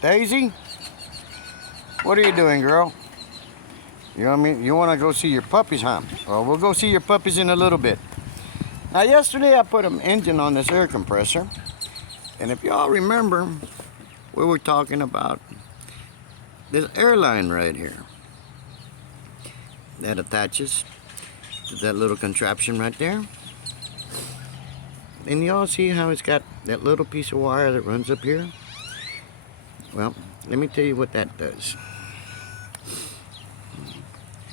Daisy, what are you doing, girl? You know what I mean? You want to go see your puppies, huh? Well, we'll go see your puppies in a little bit. Now, yesterday I put an engine on this air compressor. And if y'all remember, we were talking about this airline right here that attaches to that little contraption right there. And y'all see how it's got that little piece of wire that runs up here? Well, let me tell you what that does.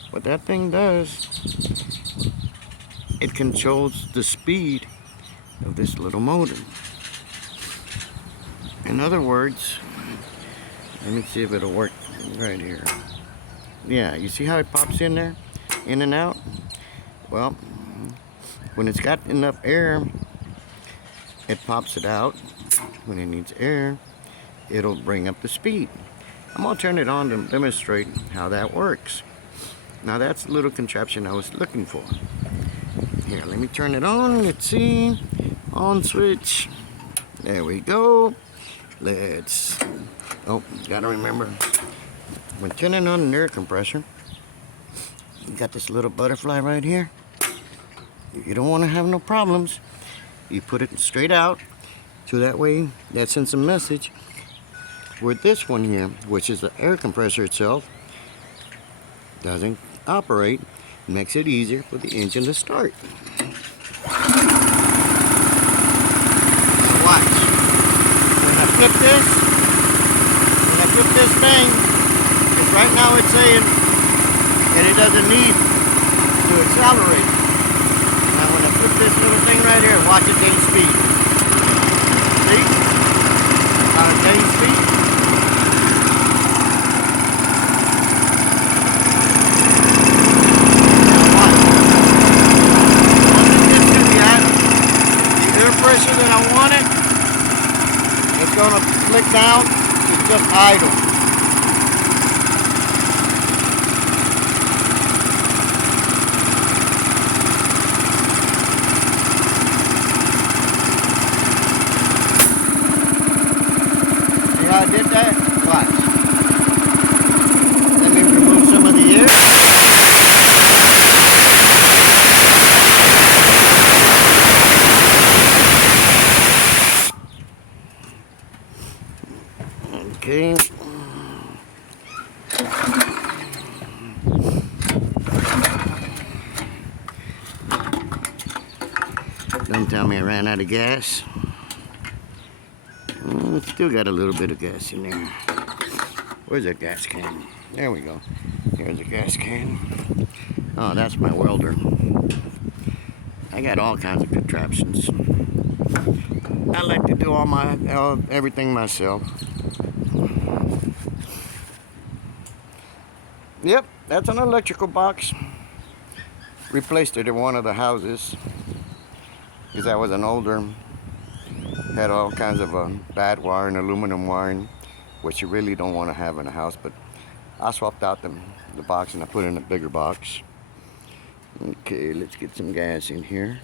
What that thing does, it controls the speed of this little motor. In other words, let me see if it'll work right here. Yeah, you see how it pops in there, in and out? Well, when it's got enough air, it pops it out. When it needs air, it'll bring up the speed. I'm gonna turn it on to demonstrate how that works. Now that's the little contraption I was looking for. Here, let me turn it on. Let's see. On switch. There we go. Let's. Oh, gotta remember. When turning on an air compressor, you got this little butterfly right here. You don't want to have no problems. You put it straight out, so that way that sends a message. Where this one here, which is the air compressor itself, doesn't operate, makes it easier for the engine to start. Now watch. When I flip this thing, because right now it's saying that it doesn't need to accelerate. Now when I flip this little thing right here, watch it gain speed. See? How it gains speed? Pressure that I want it, it's going to flick down to just idle. See how I did that? Watch. Let me remove some of the air. Okay. Don't tell me I ran out of gas. Still got a little bit of gas in there. Where's that gas can? There we go. Here's a gas can. Oh, that's my welder. I got all kinds of contraptions. I like to do all my everything myself. Yep, that's an electrical box. Replaced it in one of the houses because that was an older, had all kinds of bad wiring, aluminum wiring, which you really don't want to have in a house. But I swapped out the box and I put in a bigger box. Okay, let's get some gas in here.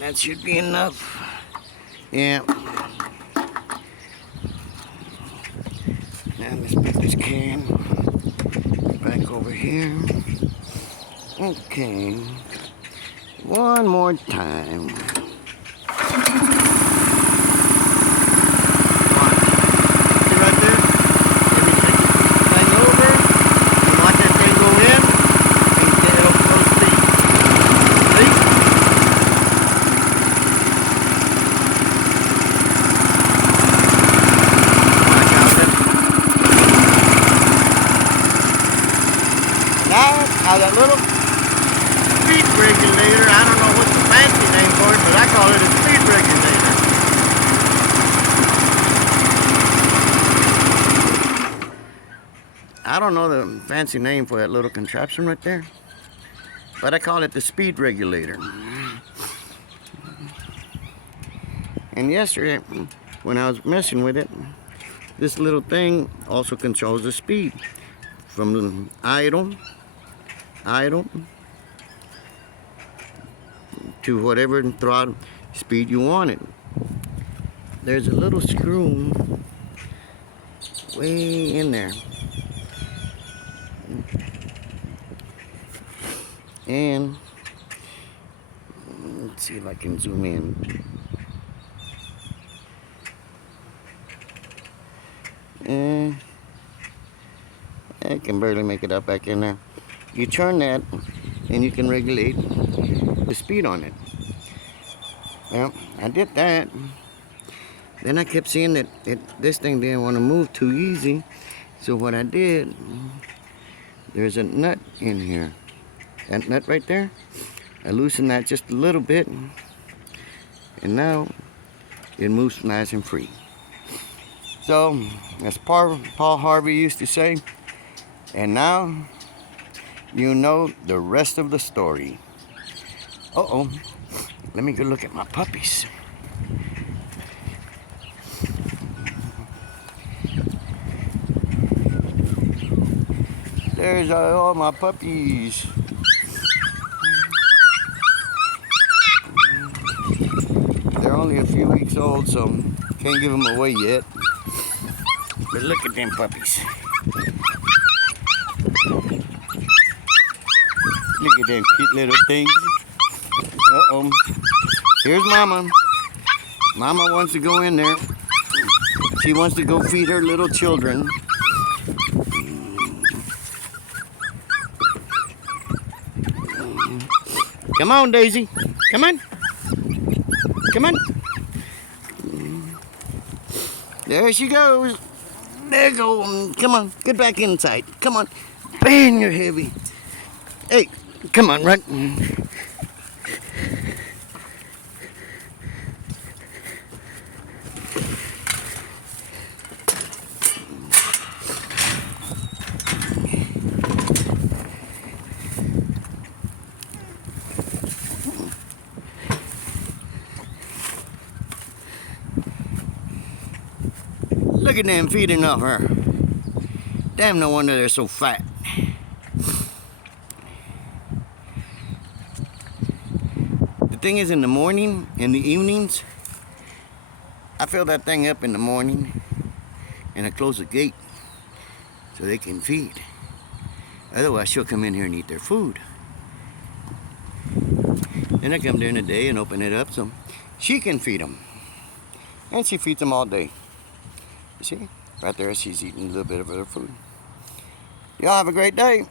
That should be enough. Yeah. Now let's put this can back over here. Okay. One more time. Now that little speed regulator, I don't know what's the fancy name for it, but I call it a speed regulator. I don't know the fancy name for that little contraption right there, but I call it the speed regulator. And yesterday, when I was messing with it, this little thing also controls the speed from idle to whatever throttle speed you want it. There's a little screw way in there, and let's see if I can zoom in. I can barely make it up back in there. You turn that and you can regulate the speed on it. Well, I did that. Then I kept seeing that this thing didn't want to move too easy. So what I did, there's a nut in here. That nut right there, I loosened that just a little bit. And now it moves nice and free. So, as Paul Harvey used to say, and now you know the rest of the story. Uh-oh, let me go look at my puppies. There's all my puppies. They're only a few weeks old, so can't give them away yet. But look at them puppies. Look at them cute little things. Uh-oh. Here's Mama. Mama wants to go in there. She wants to go feed her little children. Come on, Daisy. Come on. Come on. There she goes. There you go. Come on. Get back inside. Come on. Bang, you're heavy. Hey, come on, run. Look at them feeding off her. Damn, no wonder they're so fat. The thing is, in the morning, in the evenings, I fill that thing up in the morning and I close the gate so they can feed. Otherwise, she'll come in here and eat their food. Then I come during the day and open it up so she can feed them. And she feeds them all day. You see? Right there, she's eating a little bit of her food. Y'all have a great day.